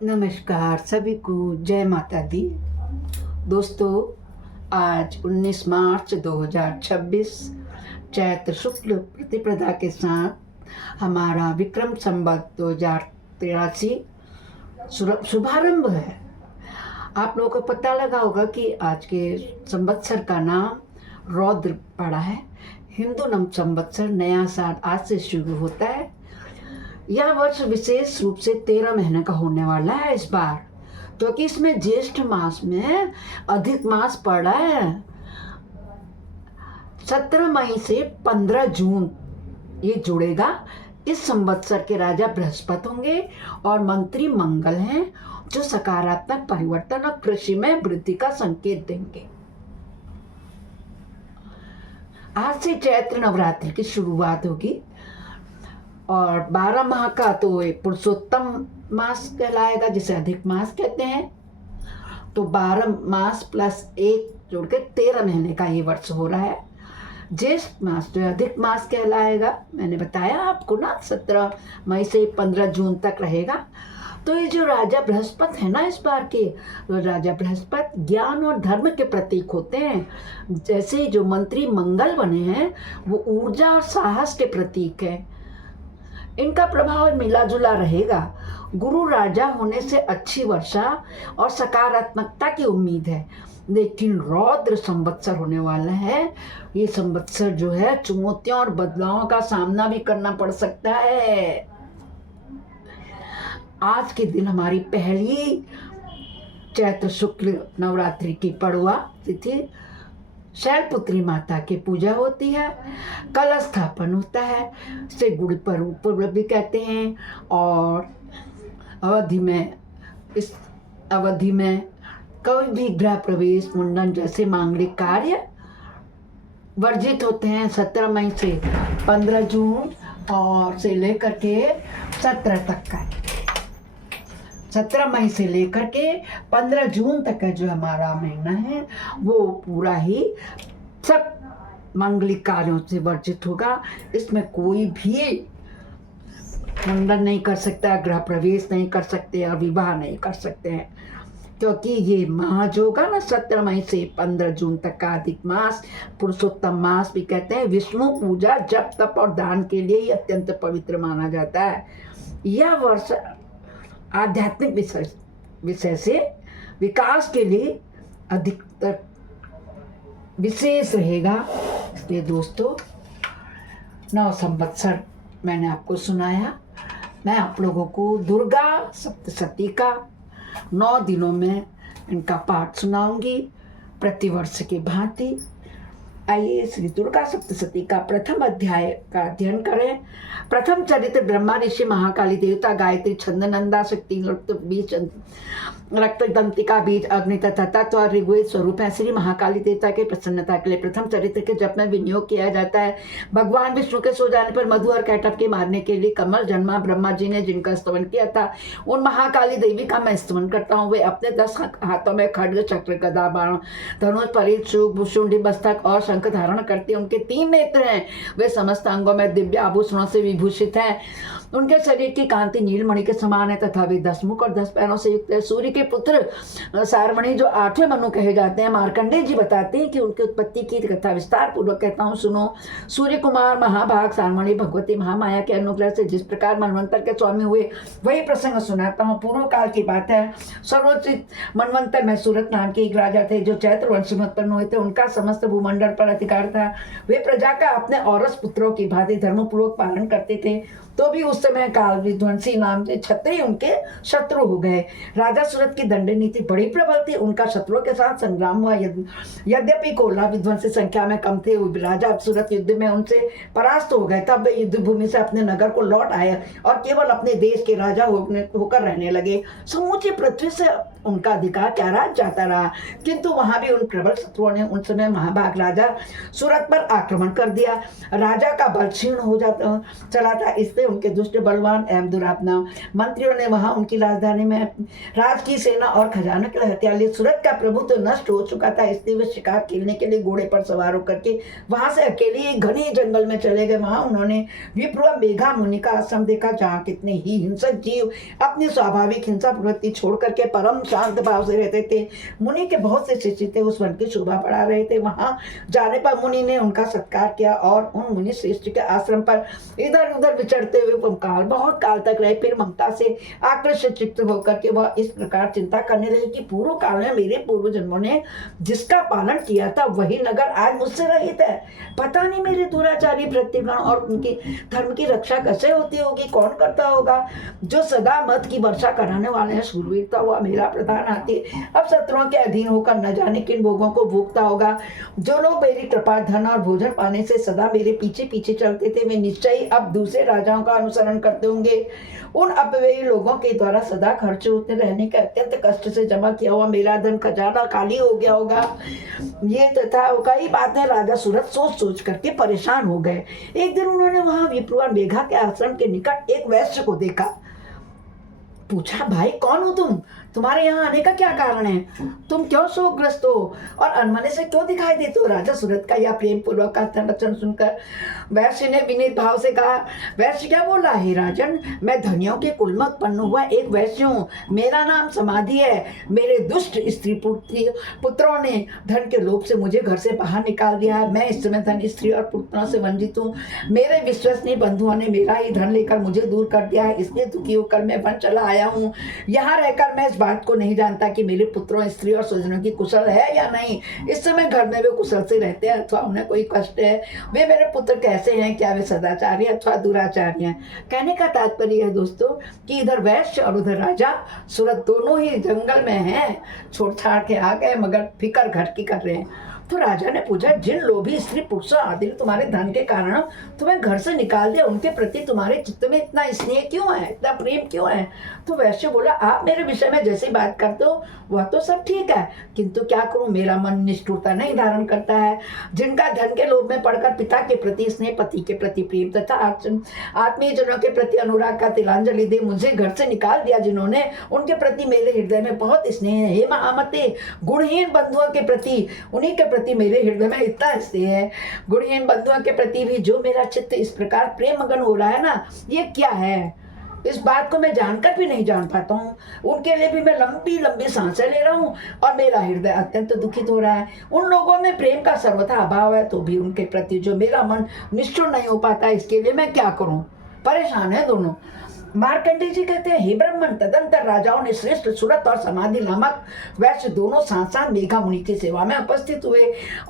नमस्कार सभी को, जय माता दी। दोस्तों, आज 19 मार्च 2026 चैत्र शुक्ल प्रतिपदा के साथ हमारा विक्रम संवत 2083 शुभारंभ है। आप लोगों को पता लगा होगा कि आज के संवत्सर का नाम रौद्र पड़ा है। हिंदू नव संवत्सर नया साल आज से शुरू होता है। यह वर्ष विशेष रूप से 13 महीने का होने वाला है इस बार, क्योंकि इसमें ज्येष्ठ मास में अधिक मास पड़ा है। 17 मई से 15 जून ये जुड़ेगा। इस संवत्सर के राजा बृहस्पति होंगे और मंत्री मंगल हैं, जो सकारात्मक परिवर्तन और कृषि में वृद्धि का संकेत देंगे। आज से चैत्र नवरात्रि की शुरुआत होगी और 12 माह का तो एक पुरुषोत्तम मास कहलाएगा, जिसे अधिक मास कहते हैं। तो 12 मास प्लस 1 जोड़ के 13 महीने का ये वर्ष हो रहा है। ज्येष्ठ मास जो अधिक मास कहलाएगा, मैंने बताया आपको ना, 17 मई से 15 जून तक रहेगा। तो ये जो राजा बृहस्पति है ना, इस बार के राजा बृहस्पति ज्ञान और धर्म के प्रतीक होते हैं। जैसे जो मंत्री मंगल बने हैं वो ऊर्जा और साहस के प्रतीक हैं। इनका प्रभाव मिला जुला रहेगा। गुरु राजा होने से अच्छी वर्षा और सकारात्मकता की उम्मीद है, लेकिन रौद्र संवत्सर होने वाला है। ये संवत्सर जो है चुनौतियों और बदलावों का सामना भी करना पड़ सकता है। आज के दिन हमारी पहली चैत्र शुक्ल नवरात्रि की पड़ुआ तिथि शैलपुत्री माता की पूजा होती है। कलश स्थापन होता है, इसे गुड़ पर्व भी कहते हैं। और इस अवधि में कोई भी गृह प्रवेश, मुंडन जैसे मांगलिक कार्य वर्जित होते हैं। 17 मई से 15 जून और से लेकर के 17 तक का 17 मई से लेकर के 15 जून तक का जो हमारा महीना है वो पूरा ही सब मांगलिक कार्यों से वर्जित होगा। इसमें कोई भी मुंडन नहीं कर सकता, गृह प्रवेश नहीं कर सकते और विवाह नहीं कर सकते हैं, क्योंकि ये माह जो होगा ना 17 मई से 15 जून तक का अधिक मास, पुरुषोत्तम मास भी कहते हैं। विष्णु पूजा, जप तप और दान के लिए ही अत्यंत पवित्र माना जाता है। यह वर्ष आध्यात्मिक विषय से विकास के लिए अधिकतर विशेष रहेगा। इसलिए दोस्तों, नव संवत्सर मैंने आपको सुनाया। मैं आप लोगों को दुर्गा सप्तशती का 9 दिनों में इनका पाठ सुनाऊंगी, प्रतिवर्ष की भांति। आइए श्री दुर्गा सप्तशती का प्रथम अध्याय का अध्ययन करें। प्रथम चरित्र ब्रह्मा ऋषि महाकाली देवता गायत्री छंद नंदा शक्ति रक्त दंतिका बीज अग्नि तथा तत्व और ऋग्वेद स्वरूप है। श्री महाकाली देवता के प्रसन्नता के लिए प्रथम चरित्र के जप में विनियोग किया जाता है। भगवान विष्णु के सो जाने पर मधु और कैटभ के मारने के लिए कमल जन्मा ब्रह्मा जी ने जिनका स्तवन किया था, उन महाकाली देवी का मैं स्तवन करता हूँ। वे अपने 10 हाथों में खड्ग चक्र गदा बाण धनुष परित शुभ शुंडी मस्तक और शंख धारण करते। उनके 3 नेत्र हैं। वे समस्त अंगों में दिव्य आभूषणों से विभूषित हैं। उनके शरीर की कांति नीलमणि के समान है तथा वे 10 मुख और 10 पैरों से युक्त है। सूर्य के पुत्र सारमणि जो 8वें मनु कहे जाते हैं, मार्कंडेय जी बताते हैं कि उनकी उत्पत्ति की कथा विस्तार पूर्वक कहता हूँ, सुनो। सूर्य कुमार महाभाग सारमणि भगवती महामाया के अनुग्रह से जिस प्रकार मनवंतर के स्वामी हुए, वही प्रसंग सुनाता हूँ। पूर्व काल की बात है। सर्वोचित मनवंतर में सूरत नाम के एक राजा थे, जो चैत्र वंश में उत्पन्न हुए थे। उनका समस्त भूमंडल पर अधिकार था। वे प्रजा का अपने औरस पुत्रों की भांति धर्मपूर्वक पालन करते थे। तो भी उस समय काल विध्वंसी नाम से क्षत्रिय उनके शत्रु हो गए। राजा सूरत की दंड नीति बड़ी प्रबल थी। उनका शत्रुओं के साथ संग्राम हुआ। यद्यपि कोला विध्वंसी संख्या में कम थे, राजा सूरत युद्ध में उनसे परास्त हो गए। तब वे युद्ध भूमि से अपने नगर को लौट आए और केवल अपने देश के राजा होकर रहने लगे। समूची पृथ्वी से उनका अधिकार क्या जाता रहा, किंतु वहां भी उन प्रबल शत्रुओं ने उन समय महाभाग राजा सूरत पर आक्रमण कर दिया। राजा का बल क्षीण हो जाता चला था। इस थे। उनके दुष्ट बलवान एवं दुरात्मा मंत्रियों ने वहां उनकी राजधानी में राज की सेना और खजाना के लिए हथियार लिए। सूरत का प्रभु तो नष्ट हो चुका था, इसलिए वे शिकार खेलने के लिए घोड़े पर सवार होकर के वहां से अकेले एक घने जंगल में चले गए। वहां उन्होंने विप्र मेघा मुनि का आश्रम देखा, जहाँ कितने ही हिंसक जीव अपनी स्वाभाविक हिंसा प्रवृत्ति छोड़ करके परम शांत भाव से रहते थे। मुनि के बहुत से शिष्य थे, उस वन की शोभा बढ़ा रहे थे। वहां जाने पर मुनि ने उनका सत्कार किया और उन मुनि श्रेष्ठ के आश्रम पर इधर उधर विचरते हुए बहुत काल तक रहे। फिर ममता से आकर्षित चित्त होकर के वह इस प्रकार चिंता करने लगे कि पूर्व काल में मेरे पूर्व जन्मों ने जिसका पालन किया था वही नगर आज मुझसे रहित है। पता नहीं मेरे दुराचारी भृत्यगण और उनके धर्म की रक्षा कैसे होती होगी, कौन करता होगा। जो सदा मत की वर्षा कराने वाले हैं, शूरवीरता हुआ मेरा प्रधान हाथी अब शत्रुओं के अधीन होकर न जाने किन भोगों को भोगता होगा। जो लोग मेरी कृपा, धन और भोजन पाने से सदा मेरे पीछे पीछे चलते थे, वे निश्चय ही अब दूसरे राजाओं का अनुसरण करते होंगे। उन अपव्ययी लोगों के द्वारा सदा खर्च होते रहने के अत्यंत कष्ट से जमा किया हुआ मेरा धन खजाना खाली हो गया होगा। ये तथा कई बातें राजा सूरत सोच सोच करके परेशान हो गए। एक दिन उन्होंने वहां विप्र मेघा के आश्रम के निकट एक वैश्य को देखा। पूछा, भाई कौन हो तुम? तुम्हारे यहाँ आने का क्या कारण है? तुम क्यों शोकग्रस्त हो और अनमने से क्यों दिखाई देते हो? राजा सूरत का यह प्रेम पूर्वक का वचन सुनकर वैश्य ने विनीत भाव से कहा। वैश्य क्या बोला? हे राजन, मैं धनियों के कुल में उत्पन्न हुआ एक वैश्य हूँ। मेरा नाम समाधि है। मेरे दुष्ट स्त्री पुत्रों ने धन के लोभ से मुझे घर से बाहर निकाल दिया है। मैं इस समय धन, स्त्री और पुत्रों से वंचित हूँ। मेरे विश्वसनीय बंधुओं ने मेरा ही धन लेकर मुझे दूर कर दिया है, इसलिए दुखी होकर मैं वन चला आया हूँ। यहाँ रहकर मैं इस बात को नहीं जानता कि मेरे पुत्रों, स्त्री और स्वजनों की कुशल है या नहीं। इस समय घर में वे कुशल से रहते हैं अथवा उन्हें कोई कष्ट है। वे मेरे पुत्र कैसे हैं? क्या वे सदाचारी अथवा दुराचारी हैं? कहने का तात्पर्य है दोस्तों कि इधर वैश्य और उधर राजा सूरत दोनों ही जंगल में हैं, छोड़ छाड़ के आ गए मगर फिक्र घर की कर रहे हैं। तो राजा ने पूछा, जिन लोभी स्त्री पुरुषों आदि तुम्हारे धन के कारण तुम्हें घर से निकाल दिया, उनके प्रति तुम्हारे चित्त में इतना स्नेह क्यों है, इतना प्रेम क्यों है? तो वैश्य बोला, आप मेरे विषय में जैसी बात करते हो वह तो सब ठीक है, किंतु क्या करूं, मेरा मन निष्ठुरता नहीं धारण करता है। जिनका धन के लोभ में पड़कर पिता के प्रति स्नेह, पति के प्रति प्रेम तथा आत्मीय जनों के प्रति अनुराग का तिलांजलि दे मुझे घर से निकाल दिया, जिन्होंने उनके प्रति मेरे हृदय में बहुत स्नेह है। हे महामते, गुणहीन बंधुओं के प्रति, उन्हीं के प्रति मेरे हृदय में इतना स्नेह है। गुणहीन बंधुओं के प्रति भी जो मेरा चित्त इस प्रकार प्रेम मगन हो रहा है ना, ये क्या है? इस बात को मैं जानकर भी नहीं जान पाता हूँ। उनके लिए भी मैं लंबी लंबी सांसें ले रहा हूँ और मेरा हृदय अत्यंत दुखित हो रहा है। उन लोगों में प्रेम का सर्वथा अभाव है, तो भी उनके प्रति जो मेरा मन निश्चल नहीं हो पाता, इसके लिए मैं क्या करूँ? परेशान है दोनों। मार्कंडेय जी कहते हैं, हे ब्राह्मण, तदंतर राजाओं ने श्रेष्ठ सूरत और समाधि नामक वैश्य दोनों साथ साथ मेघा मुनि की सेवा में उपस्थित हुए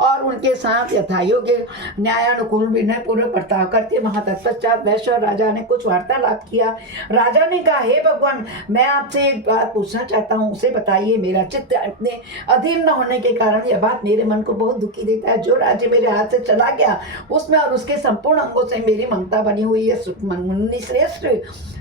और उनके साथ यथायोग्य न्यायानुकूल विनय पूर्वक बर्ताव करते। वहां तत्पश्चात वैश्य और राजा ने कुछ वार्तालाप किया। राजा ने कहा, हे भगवान, मैं आपसे एक बात पूछना चाहता हूँ, उसे बताइए। मेरा चित्त अपने अधीन न होने के कारण यह बात मेरे मन को बहुत दुखी देता है। जो राज्य मेरे हाथ से चला गया उसमें और उसके संपूर्ण अंगों से मेरी ममता बनी हुई है। मुनि श्रेष्ठ,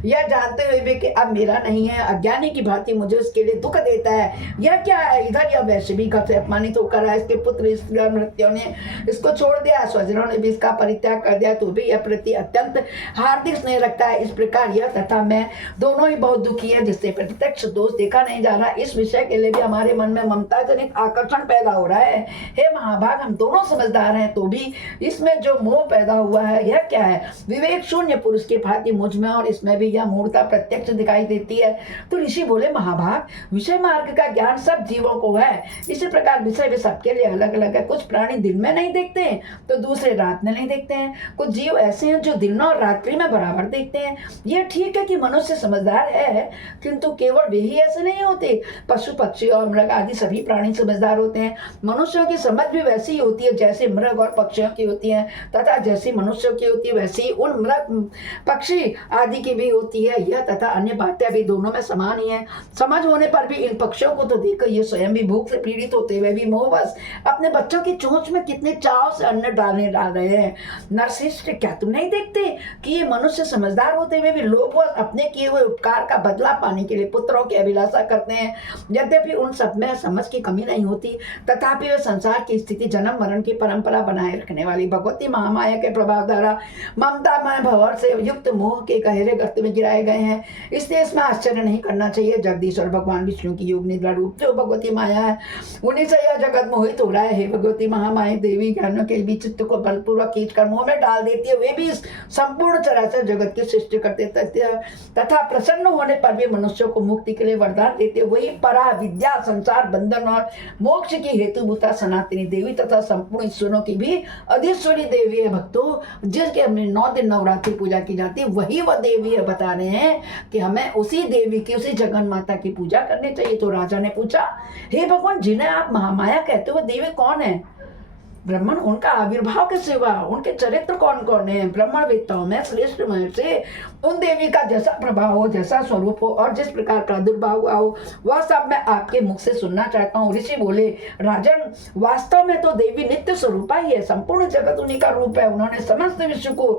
यह जानते हुए भी कि अब मेरा नहीं है, अज्ञानी की भांति मुझे उसके लिए दुख देता है। यह क्या है? इधर यह वैश्य भी घर से अपमानित होकर है, इसके पुत्र स्त्री और मृत्यों ने इसको छोड़ दिया, स्वजनों ने भी इसका परित्याग कर दिया, तो भी यह प्रति अत्यंत हार्दिक स्नेह रखता है। इस प्रकार यह तथा मैं दोनों ही बहुत दुखी है, जिससे प्रत्यक्ष दोष देखा नहीं जा रहा। इस विषय के लिए भी हमारे मन में ममता जनित आकर्षण पैदा हो रहा है। हे महाभाग, हम दोनों समझदार हैं, तो भी इसमें जो मोह पैदा हुआ है यह क्या है? विवेक शून्य पुरुष की भांति मुझ में और इसमें भी यह मूर्ता प्रत्यक्ष दिखाई देती है। तो ऋषि बोले, महाभाग, विषय मार्ग का ज्ञान सब जीवों को है। इसी प्रकार विषय भी सबके लिए अलग अलग है। कुछ प्राणी दिन में नहीं देखते हैं तो दूसरे रात में नहीं देखते हैं। कुछ जीव ऐसे हैं जो दिन और रात्रि में बराबर देखते हैं। यह ठीक है कि मनुष्य समझदार है, किंतु केवल वे ही ऐसे नहीं होते। पशु पक्षी और मृग आदि सभी प्राणी समझदार होते हैं। मनुष्यों की समझ भी वैसी ही होती है जैसे मृग और पक्षियों की होती है, तथा जैसी मनुष्यों की होती है वैसी उन मृग पक्षी आदि की भी होती होती है यह तथा अन्य बातें भी दोनों में समान ही है। समझ होने पर भी इन पक्षियों को तो देखकर ये स्वयं भी भूख से पीड़ित होते हुए भी मोहवश अपने बच्चों की चोंच में कितने चाव से अन्न डाल रहे हैं। नरश्रेष्ठ, क्या तुम नहीं देखते कि ये मनुष्य समझदार होते हुए भी लोभवश अपने किए हुए उपकार का बदला पाने के लिए पुत्रों की अभिलाषा करते हैं। यद्यपि उन सब में समझ की कमी नहीं होती, तथापि वे संसार की स्थिति, जन्म मरण की परंपरा बनाए रखने वाली भगवती महामाया के प्रभाव द्वारा ममतामय भंवर से युक्त मोह के गहरे गर्त में गिराए गए हैं। इसलिए इसमें आश्चर्य नहीं करना चाहिए। जगदीश्वर भगवान विष्णु की योग निद्रा रूप जो भगवती माया है, उन्हीं से यह जगत मोहित हो रहा है। हे भगवती महामाया देवी, ज्ञानों के बीच चित्त को बलपूर्वक खींचकर मुंह में डाल देती है। वे भी संपूर्ण चराचर जगत की सृष्टि करते तथा प्रसन्न होने पर भी मनुष्यों को मुक्ति के लिए वरदान देते। वही परा विद्या, संसार बंधन और मोक्ष की हेतुभूता सनातनी देवी तथा संपूर्ण ईश्वरों की भी अधीश्वरी देवी है। भक्तों, जिसके हमने 9 दिन नवरात्रि पूजा की जाती है, वही वह देवी है। बता रहे हैं कि हमें उसी देवी की, उसी जगन माता की पूजा करनी चाहिए। तो राजा ने पूछा, हे भगवान, जिन्हें आप महामाया कहते हो, देवी कौन है? ब्राह्मण, उनका आविर्भाव कैसे हुआ, उनके चरित्र कौन कौन है? ब्राह्मण वेत्ताओं में श्रेष्ठ महर्षि उन देवी का जैसा प्रभाव हो, जैसा स्वरूप हो और जिस प्रकार प्रादुर्भाव हुआ हो, वह सब मैं आपके मुख से सुनना चाहता हूँ। ऋषि बोले, राजन, वास्तव में तो देवी नित्य स्वरूपा ही है। संपूर्ण जगत उन्हीं का रूप है। उन्होंने समस्त विश्व को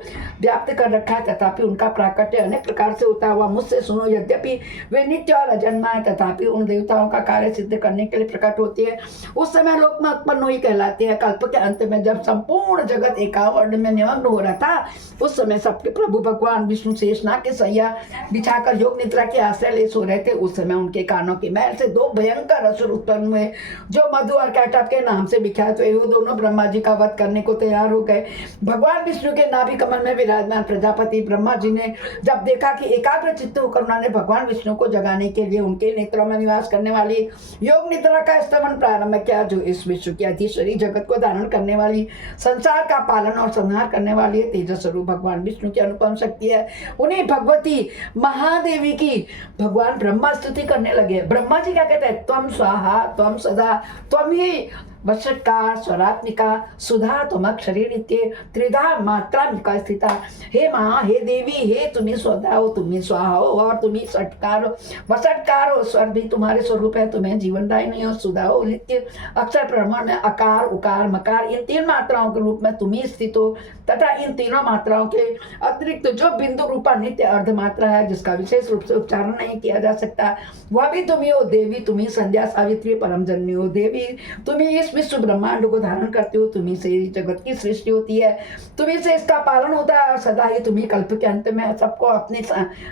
व्याप्त कर रखा है, तथापि उनका प्राकट्य अनेक प्रकार से होता हुआ मुझसे सुनो। यद्यपि वे नित्य और अजन्मा है, तथापि उन देवताओं का कार्य सिद्ध करने के लिए प्रकट होती है। उस समय लोक में उत्पन्न हुई कहलाती है। कल्प के अंत में जब संपूर्ण जगत एकावर्ण में निमग्न हो रहा था, उस समय सबके प्रभु भगवान विष्णु शेषनाग के सैया बिछाकर योग निद्रा के आश्रय ले सो रहे थे। उस समय उनके कानों की मैल से 2 भयंकर असुर उत्पन्न हुए, जो मधु और कैटभ के नाम से विख्यात हुए। वो दोनों ब्रह्मा जी का वध करने को तैयार हो गए। भगवान विष्णु के नाभि कमल में विराजमान प्रजापति ब्रह्मा जी ने जब देखा कि एकाग्र चित्त होकर उन्होंने भगवान विष्णु को जगाने के लिए उनके नेत्रों में निवास करने वाली योग निद्रा का स्तमन प्रारंभ किया, जो इस विश्व की अधीश्वरी, जगत को धारण करने वाली, संसार का पालन और संहार करने वाली तेजस स्वरूप भगवान विष्णु की अनुपम शक्ति है। उन्हीं भगवती महादेवी की भगवान ब्रह्मा स्तुति करने लगे। ब्रह्मा जी क्या कहते हैं? त्वम स्वाहा, त्वम सदा, त्वम ही वषट्कार, स्वरात्मिका, सुधा त्वमक्षरी नित्य, त्रिधा मात्रात्मिका स्थिता। हे माँ, हे देवी, हे तुम्ही स्वधा हो, तुम्ही स्वाहा हो और तुम्ही षटकार हो, वषट्कार हो। स्वर भी तुम्हारे स्वरूप है, तुम्हें जीवनदायिनी हो, सुधा हो, नित्य अक्षर प्रमाण में अकार, उकार, मकार, इन 3 मात्राओं के रूप में तुम्ही स्थित हो, तथा इन तीनों मात्राओं के अतिरिक्त जो बिंदु रूपा नित्य अर्ध मात्रा है, जिसका विशेष रूप से उच्चारण नहीं किया जा सकता, वह भी तुम्ही हो। देवी, तुम्ही संध्या, सावित्री, परम जननी हो। देवी, तुम्ही इस विश्व ब्रह्मांड को धारण करते हो, तुम्ही से जगत की सृष्टि होती है, तुम्ही से इसका पालन होता है और सदा ही तुम्ही कल्प के अंत में सबको अपने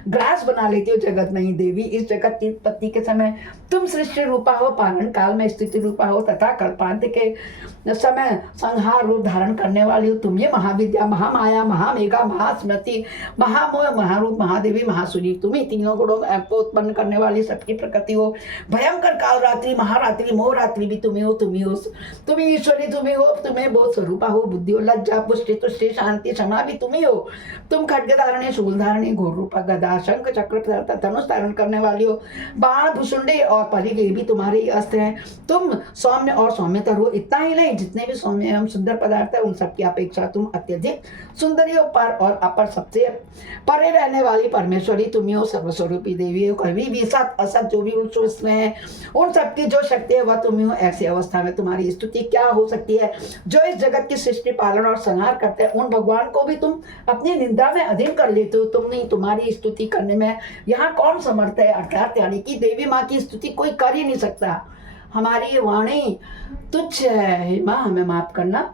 ग्रास बना लेती हो। जगत नहीं देवी, इस जगत की उत्पत्ति के समय तुम सृष्टि रूपा हो, पालन काल में स्थिति रूपा हो तथा कल्पांत के समय संहार रूप धारण करने वाली हो। तुम ये महाविद्या, महामाया, महामेघा, महास्मृति, महामोह, महारूप, महादेवी, महासुरी, तुम्ही तीनों गुणों को उत्पन्न करने वाली सबकी प्रकृति हो। भयंकर काल रात्रि, महारात्रि, मोह रात्रि भी तुम्ही हो। तुम्ही ईश्वरी तुम्ही हो, तुम्हें बहुत स्वरूपा हो। बुद्धि हो, लज्जा, पुष्टि, तुष्टि, शांति, क्षमा भी तुम्ही हो। तुम खड्ग धारणी, शूल धारणी, घोर रूपा, गदा, शंख, चक्र, धनुष धारण करने वाली हो। बाण, भुसुंडी और परिघ भी तुम्हारे ही अस्त्र हैं। तुम सौम्य और सौम्यतर हो। इतना ही नहीं, जितने भी सौम्य एवं सुंदर पदार्थ है, उन सबकी अपेक्षा तुम अत्यधिक सुंदरी हो। पर और अपर सबसे परे रहने वाली परमेश्वरी तुम्ही हो। सर्वस्वरूपी देवी हो। कभी भी सत असत जो भी उसमें है, उन सबकी जो शक्ति है वह तुम्ही हो। ऐसी अवस्था में तुम्हारी स्तुति क्या हो सकती है? जो इस जगत की सृष्टि, पालन और संहार करते हैं, उन भगवान को भी तुम अपनी निंदा में अधीन कर लेते हो। तुम नहीं, तुम्हारी स्तुति करने में यहाँ कौन समर्थ है? अर्थात यानी कि देवी माँ की स्तुति कोई कर ही नहीं सकता। हमारी वाणी तुच्छ है। हे माँ, हमें माफ करना।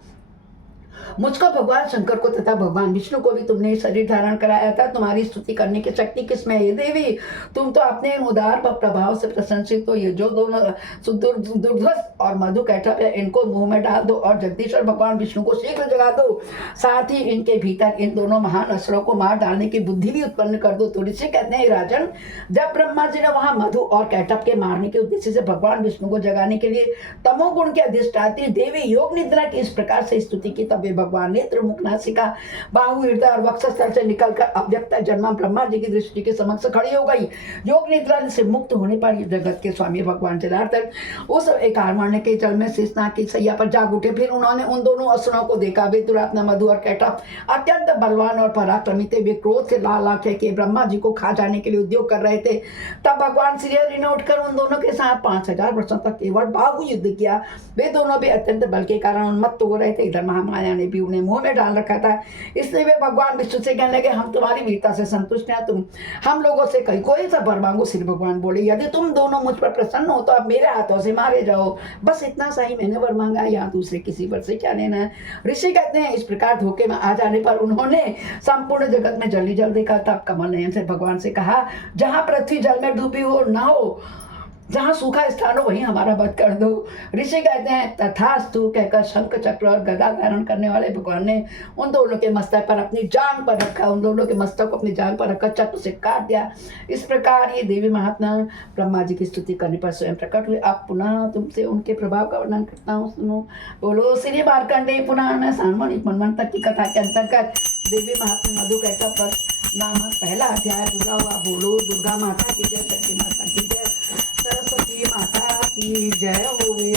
मुझको भगवान शंकर को तथा भगवान विष्णु को भी तुमने शरीर धारण कराया था। तुम्हारी स्तुति करने की शक्ति किसमें है देवी? तुम तो अपने उदार प्रभाव से प्रशंसित हो। ये जो दोनों दुर्धर्ष और मधु कैटभ है, इनको मुंह में डाल दो और जगदीश्वर भगवान विष्णु को शीघ्र जगा दो। साथ ही इनके भीतर इन दोनों महान असुरों को मार डालने की बुद्धि भी उत्पन्न कर दो। तो ऋषि कहते हैं, राजन, जब ब्रह्मा जी ने वहां मधु और कैटभ के मारने के उद्देश्य से भगवान विष्णु को जगाने के लिए तमोगुण के अधिष्ठात्री देवी योग निद्रा की इस प्रकार से स्तुति की, तब वे भगवान नेत्र मुख नासिका बाहु हृदय और वक्षस्थल से निकलकर अव्यक्त जन्मा ब्रह्मा जी की दृष्टि के समक्ष खड़ी हो गई। योग निद्रा से मुक्त होने पर जगत के स्वामी भगवान जलार्दन उस एकावर्ण के जल में शेषनाग की सैया पर जाग उठे। फिर उन्होंने उन दोनों असुरों को देखा। वे दुरात्मा मधु और कैटभ अत्यंत बलवान और पराक्रमी थे। वे क्रोध से लाल आंखें के ब्रह्मा जी को खा जाने के लिए उद्योग कर रहे थे। तब भगवान श्री हरि ने उठकर उन दोनों के साथ 5000 वर्षों तक केवल बाहु युद्ध किया। वे दोनों भी अत्यंत बल के कारण उन्मत्त हो रहे थे। इधर महामाया ने भी उन्हें मुंह में डाल रखा था। इसलिए वे भगवान विष्णु से कहने लगे, हम तुम्हारी वीरता से संतुष्ट हैं, तुम हम लोगों से कोई सा वर मांगो। श्री भगवान बोले, यदि तुम दोनों मुझ पर प्रसन्न हो तो अब मेरे हाथों से मारे जाओ, बस इतना सा ही मैंने वर मांगा, यहाँ दूसरे किसी वर से क्या लेना है। ऋषि कहते हैं, इस प्रकार धोखे में आ जाने पर उन्होंने संपूर्ण जगत में जल ही जल देखा। तब कमल नयन से भगवान से कहा, जहाँ पृथ्वी जल में डूबी हो ना हो, जहाँ सूखा स्थान हो वहीं हमारा वध कर दो। ऋषि कहते हैं, तथास्तु कहकर शंख चक्र और गदा धारण करने वाले भगवान ने उन दोनों के मस्तक पर अपनी जांग पर रखा, उन दोनों के मस्तक को अपनी जांग पर रखकर चक्र से काट दिया। इस प्रकार ये देवी महात्मा ब्रह्मा जी की स्तुति करने पर स्वयं प्रकट हुए। अब पुनः तुमसे उनके प्रभाव का वर्णन करता हूँ, सुनो। बोलो श्री मार्कंडेय पुराण सार्वजनिक मनवंतर की कथा के अंतर्गत देवी महात्मा मधु कैटभ नामक पहला अध्याय पूरा हुआ। बोलो दुर्गा माता की जय, शक्ति माता की जय, सरस्वती माता की जय होवे।